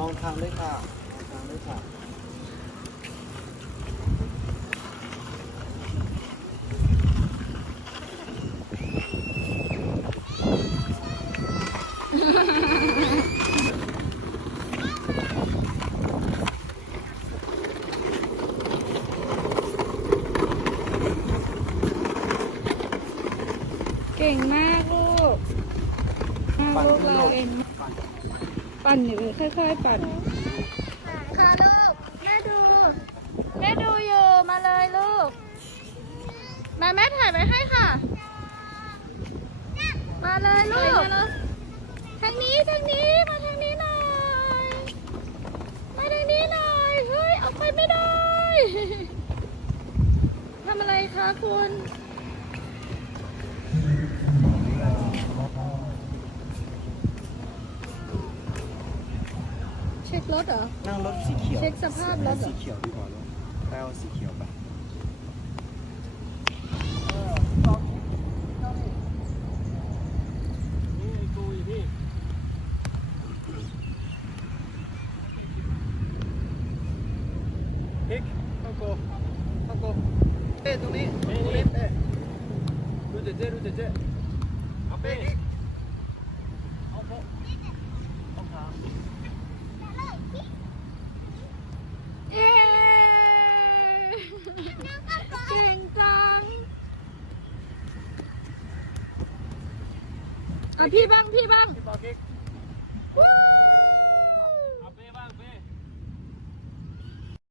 มองทางด้วยค่ะมองทางด้วยค่ะเก่งมากลูกมากลูกเราเอง ปั่นอยู่ค่อยๆปั่นค่ะลูก แม่ดู แม่ดูอยู่ มาเลยลูก มาแม่ถ่ายไว้ให้ค่ะ มาเลยลูก ทางนี้ทางนี้ มาทางนี้หน่อย มาทางนี้หน่อย เฮ้ย ออกไปไม่ได้ ทำอะไรคะคุณ รถเหรอ นั่งรถสีเขียวเช็คสภาพรถเหรอ สีเขียวดีกว่าลูกไปเอาสีเขียวไปนี่ไอ้กูอยู่นี่พลิกเข้าโกเข้าโกเต้ตรงนี้ตรงนี้เต้ดูเจ๊เจ๊ดูเจ๊เจ๊เอาเป้อีกเอาโก พี่บ้างพี่บ้าง พี่บอกิ๊ก